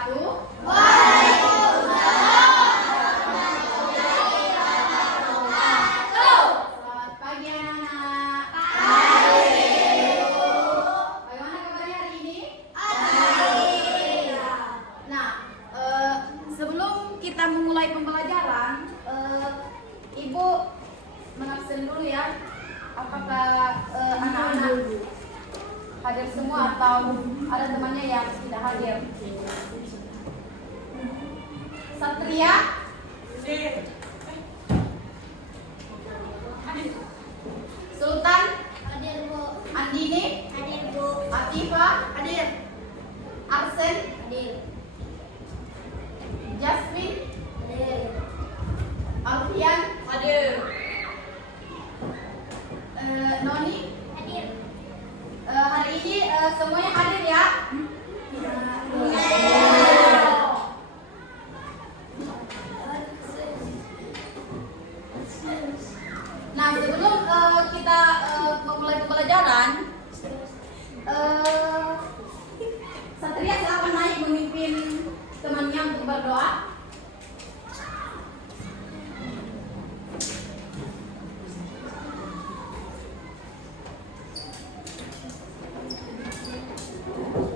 wabarakatuh. Selamat pagi anak-anak. Bagaimana kabarnya hari ini? Nah, sebelum kita memulai pembelajaran, Ibu mengabsen dulu ya. Apakah anak-anak hadir semua atau ada temannya yang tidak hadir? Satria? Sultan? Hadir, Bu. Andini? Hadir, Bu. Atifa? Hadir. Arsen? Hadir. Jasmine? Hadir. Alfian? Hadir. Noni? Hadir. Hari ini semuanya hadir ya? Nah, sebelum kita memulai pembelajaran, Satria silakan naik memimpin temannya untuk berdoa.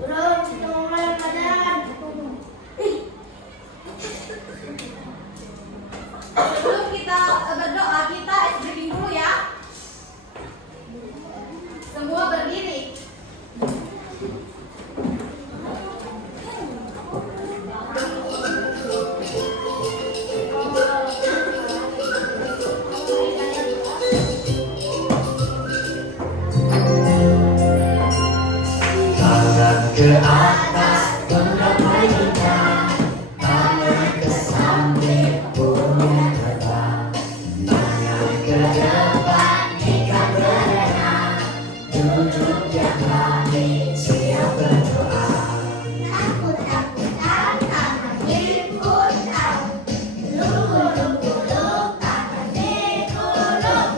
Bro, kita mulai pelajaran. Sebelum kita berdoa, kita briefing dulu ya. Semua berdiri. Tangan ke atas, menggapai lidah. Tangan ke samping, pundak terbang. Tangan ke depan, ikat berenang. Duduk yang rapi, siap berdoa. Takut-takutan, tangan diputar. Lunggu-lunggu-lung, tangan dikulung.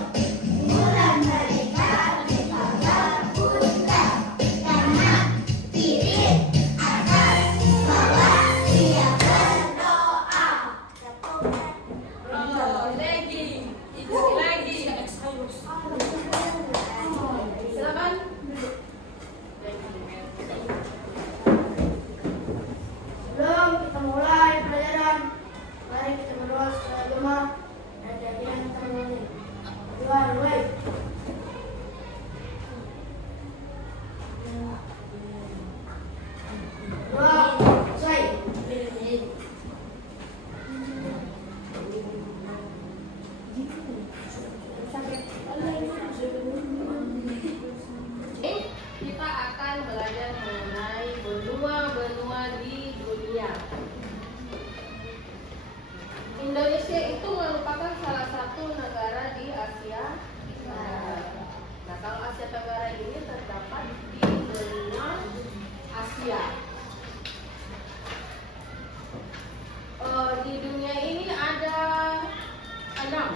Bulan berikan, kita berputar. Kanan, kiri, atas, bawah, siap berdoa. Silakan. Sebelum kita mulai pelajaran, mari kita berdoa secara jemaah dan jadikan kita mulai. Doa mulai. Doa selesai. Kita akan belajar mengenai benua-benua di dunia. Indonesia itu merupakan salah satu negara di Asia Tenggara. Nah, kalau Asia Tenggara ini terdapat di benua Asia. Di dunia ini ada enam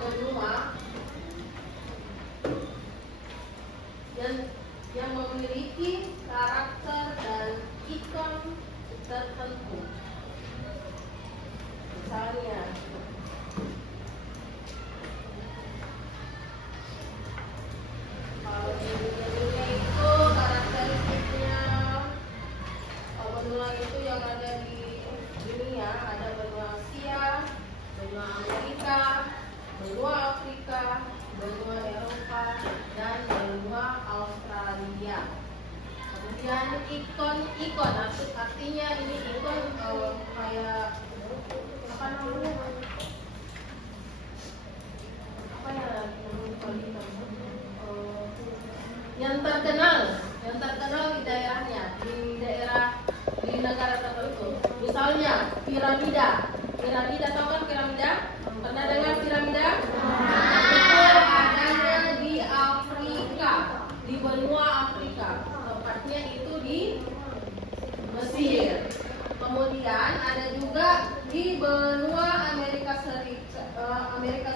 benua yang memiliki karakter dan ikon tertentu. Misalnya, kalau di dunia itu karakteristiknya benua itu yang ada di dunia ada benua Asia, benua Amerika, benua Afrika, benua Eropa, dan benua Australia. Kemudian ikon artinya ini ikon kayak apa namanya? Apa ya yang terkenal di daerahnya, di negara tertentu. Misalnya piramida tahu kan piramida? Pernah dengar piramida? Itu adanya di Afrika, di benua Afrika. Tempatnya itu di Mesir. Kemudian ada juga di benua Amerika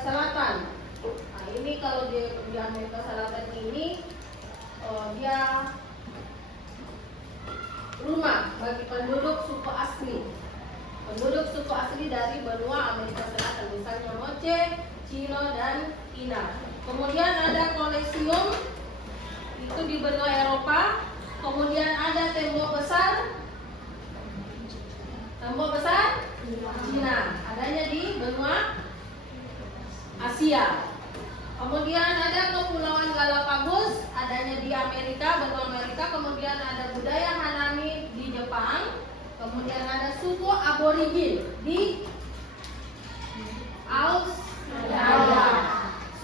Selatan. Nah, ini kalau di Amerika Selatan ini dia rumah bagi penduduk suku asli. Penduduk suku asli dari benua Amerika Selatan, misalnya Moche, Chino, dan Ina. Kemudian ada Kolosium, itu di benua Eropa. Kemudian ada tembok besar. Tembok besar Cina, adanya di benua Asia. Kemudian ada Kepulauan Galapagos, adanya di Amerika, benua Amerika. Kemudian ada budaya Hanami di Jepang. Kemudian ada suku aborigin di Australia.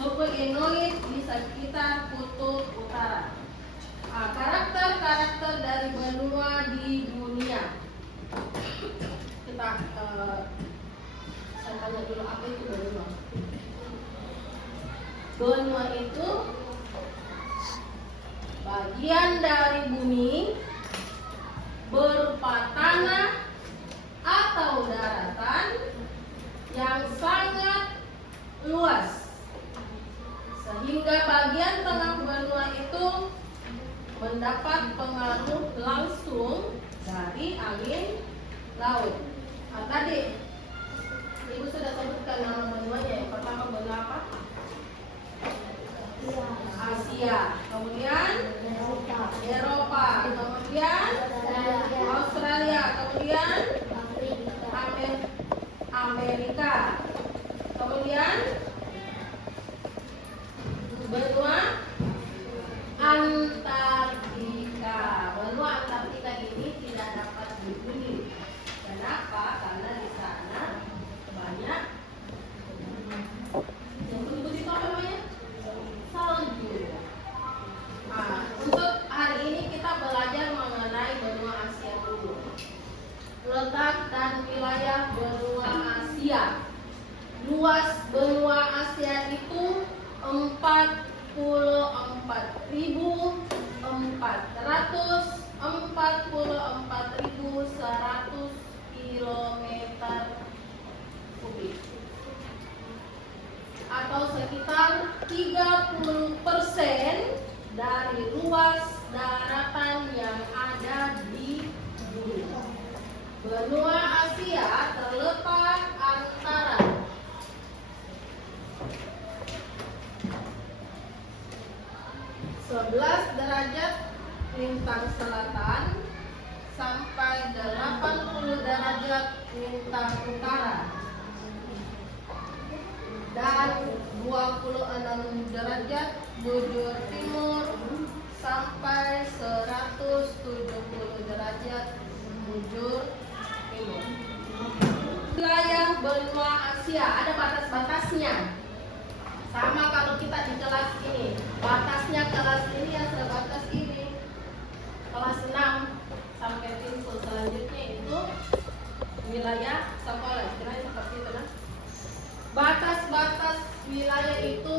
Suku Inuit di sekitar kutub utara. Karakter-karakter dari benua di dunia. Kita saya tanya dulu, apa itu benua? Benua itu bagian dari bumi berupa tanah atau daratan yang sangat luas, sehingga bagian tengah benua itu mendapat pengaruh langsung dari angin laut. Tadi Ibu sudah sebutkan nama benuanya. Yang pertama benua apa? Asia. Kemudian Eropa. Kemudian Australia. Kemudian Amerika. Kemudian benua Antartika. Benua Antartika ini tidak dapat dihuni. Kenapa? Karena di sana banyak yang disebut itu apa namanya? Salju. Untuk hari ini kita belajar mengenai benua Asia dulu. Letak dan wilayah benua Asia. Luas benua Asia itu 44.100 kilometer kubik, atau sekitar 30% dari luas daratan yang ada di bumi. Benua Asia terletak antara derajat lintang selatan sampai 80 derajat lintang utara dan 26 derajat bujur timur sampai 170 derajat bujur timur. Wilayah benua Asia ada batas-batasnya. Sama kalau kita di kelas ini, batasnya kelas ini ya sebatas ini. Kelas 6 sampai pintu selanjutnya itu wilayah sekolah, istilahnya seperti itu kan. Batas-batas wilayah itu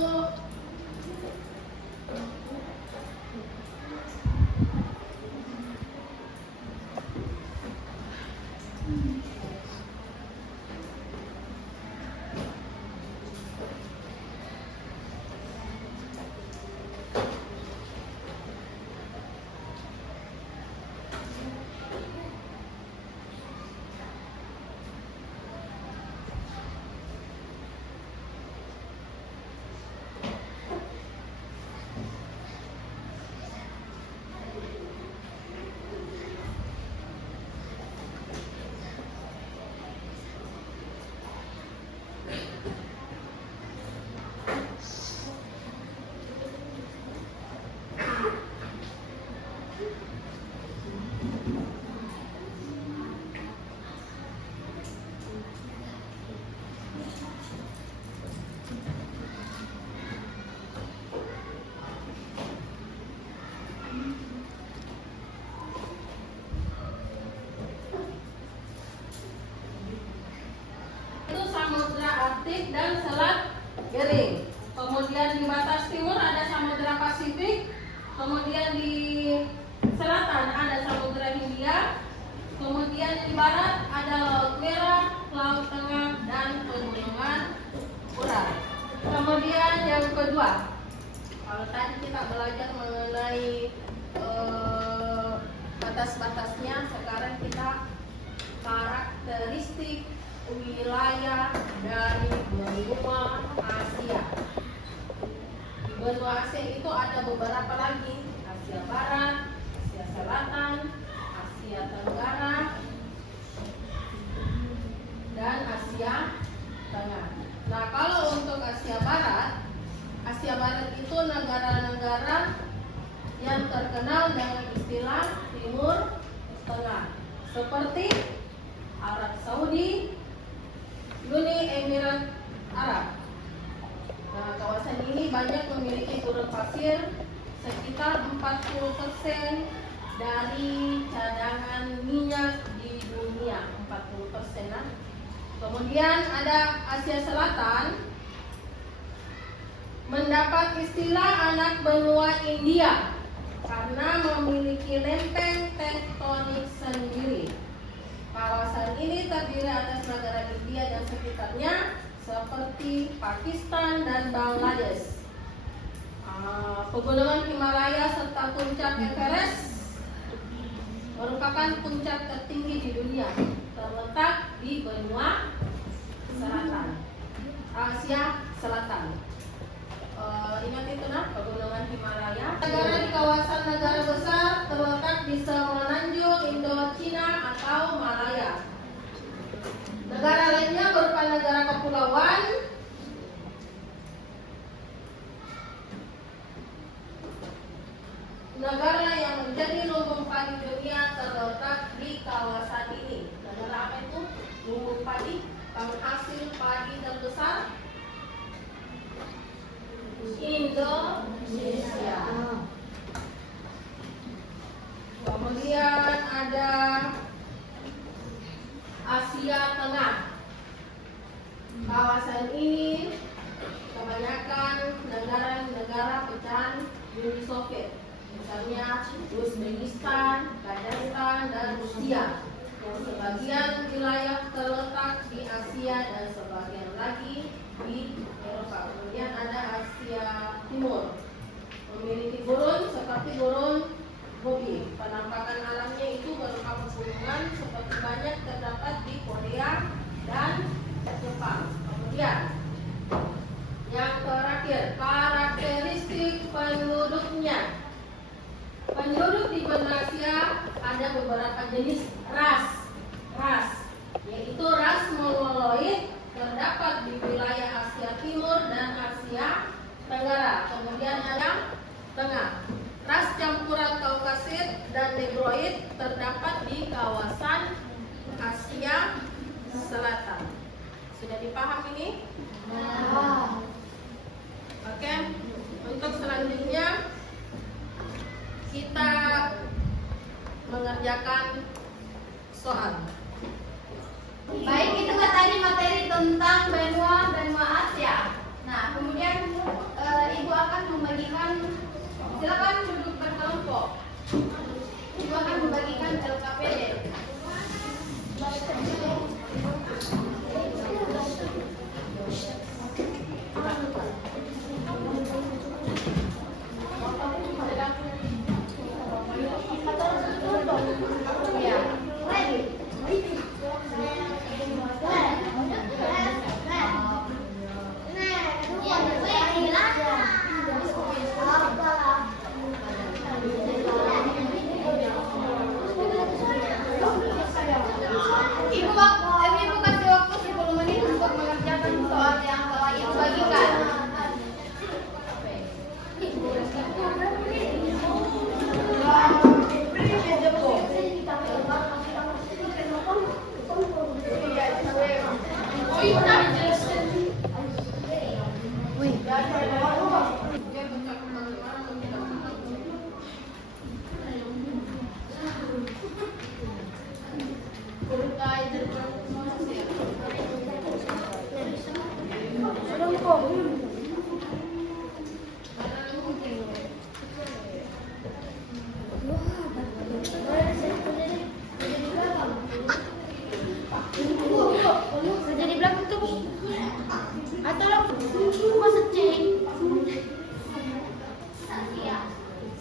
Samudra Arktik dan Selat Bering. Kemudian di batas timur ada Samudra Pasifik. Kemudian di selatan ada Samudra Hindia. Kemudian di barat ada Laut Merah, Laut Tengah, dan Pegunungan Ural. Kemudian yang kedua, kalau tadi kita belajar mengenai batas-batasnya karakteristik wilayah dari benua Asia. Di benua Asia itu ada beberapa lagi: Asia Barat, Asia Selatan, Asia Tenggara, dan Asia Tengah. Nah, kalau untuk Asia Barat itu negara-negara yang terkenal dengan istilah Timur Tengah, seperti Arab Saudi, Uni Emirat Arab. Nah, kawasan ini banyak memiliki gurun pasir, sekitar 40% dari cadangan minyak di dunia, 40%. Kemudian ada Asia Selatan, mendapat istilah anak benua India karena memiliki lempeng tektonik sendiri. Kawasan ini terdiri atas negara India dan sekitarnya seperti Pakistan dan Bangladesh. Pegunungan Himalaya serta puncak Everest merupakan puncak tertinggi di dunia, terletak di benua selatan Asia Selatan. Ingat itu pegunungan Himalaya. Negara di kawasan negara besar terletak di semenanjung Indochina atau Malaya. Negara lainnya berupa negara kepulauan, negara yang menjadi lumbung padi dunia terletak di kawasan ini. Negara apa itu? Lumbung padi, penghasil padi terbesar, Indonesia. Kemudian ada Asia Tengah. Kawasan ini kebanyakan negara-negara pecahan Uni Soviet, misalnya Uzbekistan, Kazakhstan, dan Rusia. Yang sebagian wilayah terletak di Asia dan sebagian lagi di Eropa. Kemudian ada Asia Timur, memiliki gurun seperti gurun Gobi. Penampakan alamnya itu berupa pegunungan seperti banyak terdapat di Korea dan Jepang. Kemudian yang terakhir, karakteristik penduduknya. Penduduk di benua Asia ada beberapa jenis ras, yaitu ras Mongoloid terdapat di wilayah Asia Timur dan Asia Tenggara. Kemudian ada Tengah. Ras campuran Kaukasid dan Negroid terdapat di kawasan Asia Selatan. Sudah dipaham ini? Oke. Untuk selanjutnya kita mengerjakan soal. Baik, itu kan tadi materi tentang benua Asia. Nah, kemudian Ibu akan membagikan, silakan duduk berkelompok. Ibu akan membagikan LKPD. Ibu kasih waktu 10 menit untuk mengerjakan soal yang telah Ibu bagikan.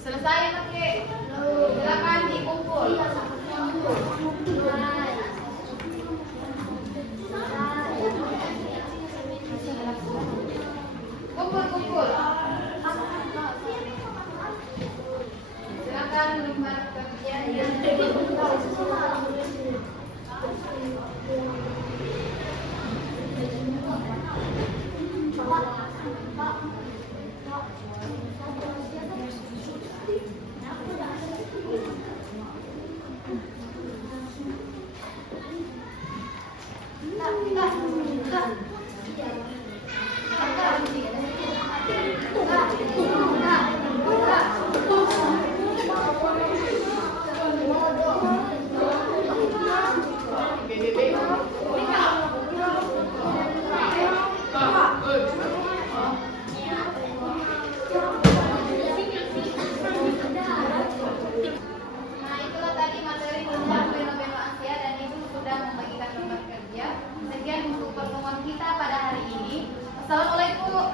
Selesai pakai, silakan dikumpul. pertemuan kita pada hari ini. Assalamualaikum